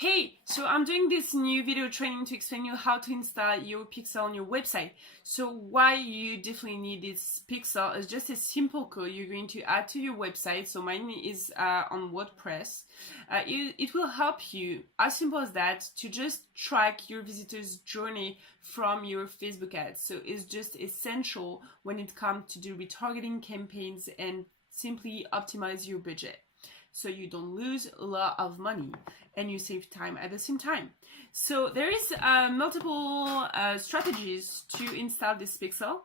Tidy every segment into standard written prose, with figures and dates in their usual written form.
Hey, so I'm doing this new video training to explain you how to install your pixel on your website. So why you definitely need this pixel is just a simple code you're going to add to your website. So mine is on WordPress. It will help you, as simple as that, to just track your visitors' journey from your Facebook ads. So it's just essential when it comes to do retargeting campaigns and simply optimize your budget, so you don't lose a lot of money and you save time at the same time. So there is multiple strategies to install this pixel.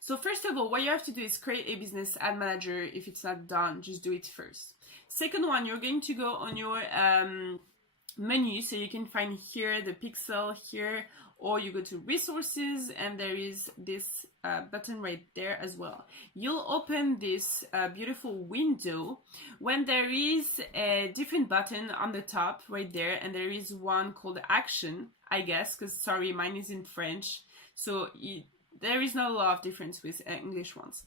So first of all, what you have to do is create a business ad manager. If it's not done, just do it first. Second one, you're going to go on your menu, so you can find here the pixel here, or you go to resources and there is this button right there as well. You'll open this beautiful window when there is a different button on the top right there, and there is one called action, I guess, because sorry, mine is in French, so there is not a lot of difference with English ones.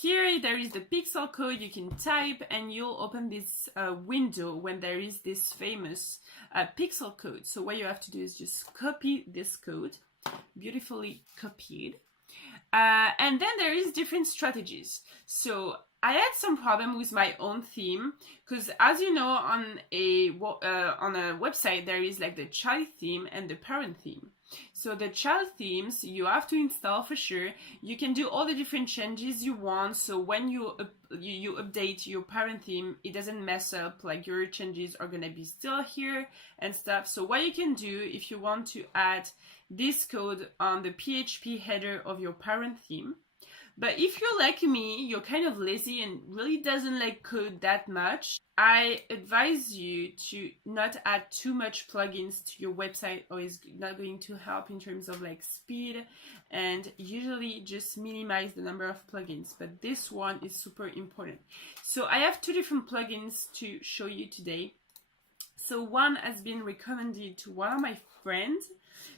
Here there is the pixel code you can type, and you'll open this window when there is this famous pixel code. So what you have to do is just copy this code, beautifully copied. And then there is different strategies. So I had some problem with my own theme, because as you know, on a website there is like the child theme and the parent theme. So the child themes you have to install for sure. You can do all the different changes you want, so when you update your parent theme, it doesn't mess up, like your changes are gonna be still here and stuff. So what you can do, if you want to add this code on the PHP header of your parent theme, but if you're like me, you're kind of lazy and really doesn't like code that much, I advise you to not add too much plugins to your website, or it's not going to help in terms of like speed, and usually just minimize the number of plugins. But this one is super important. So I have two different plugins to show you today. So one has been recommended to one of my friends.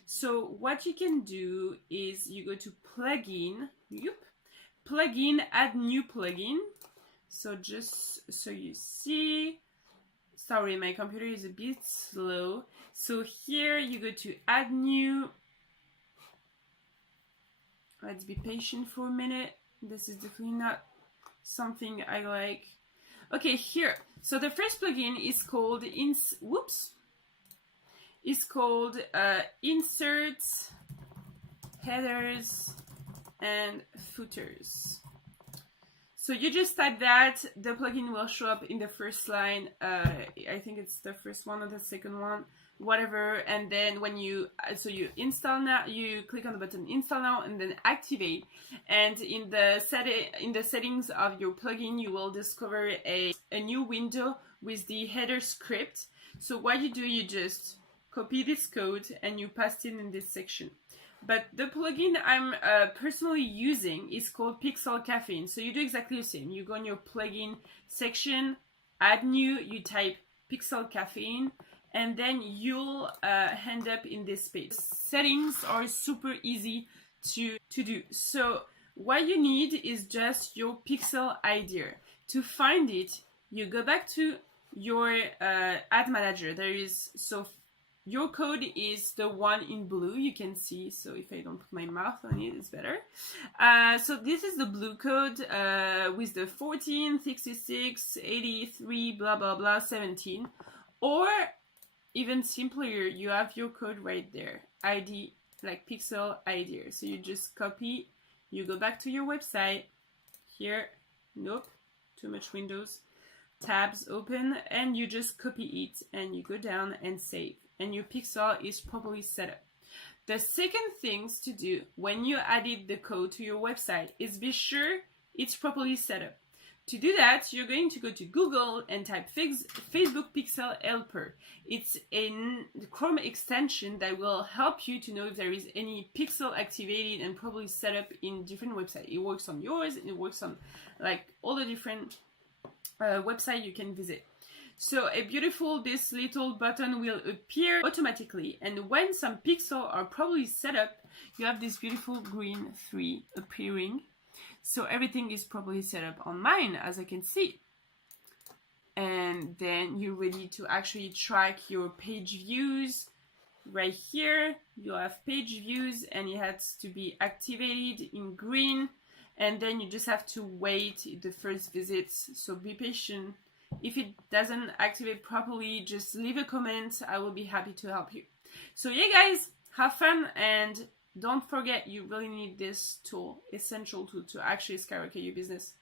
So what you can do is you go to plugin, plugin, add new plugin. So just so you see, sorry, my computer is a bit slow. So here you go to add new. Let's be patient for a minute. This is definitely not something I like. Okay, here. So the first plugin is called Inserts, Headers, and Footers. So you just type that, the plugin will show up in the first line. I think it's the first one or the second one, whatever. And then when you install now, you click on the button install now and then activate. And in the settings of your plugin, you will discover a new window with the header script. So what you do, you just copy this code and you paste it in this section. But the plugin I'm personally using is called Pixel Caffeine. So you do exactly the same. You go in your plugin section, add new, you type Pixel Caffeine, and then you'll end up in this page. Settings are super easy to do. So what you need is just your pixel ID. To find it, you go back to your ad manager. Your code is the one in blue, you can see. So if I don't put my mouth on it, it's better. So this is the blue code with the 14, 66, 83, blah, blah, blah, 17. Or even simpler, you have your code right there, ID, like pixel ID. So you just copy, you go back to your website. Here, nope, too much windows. Tabs open, and you just copy it, and you go down and save. And your pixel is properly set up. The second things to do when you added the code to your website is be sure it's properly set up. To do that, you're going to go to Google and type Facebook Pixel Helper. It's a Chrome extension that will help you to know if there is any pixel activated and properly set up in different websites. It works on yours, and it works on like all the different websites you can visit. So this little button will appear automatically, and when some pixels are properly set up, you have this beautiful green 3 appearing. So everything is properly set up on mine, as I can see. and then you're ready to actually track your page views. Right here you'll have page views and it has to be activated in green, and then you just have to wait the first visits, so be patient. If it doesn't activate properly, just leave a comment. I will be happy to help you. So yeah guys, have fun, and don't forget you really need this tool, essential tool, to actually skyrocket your business.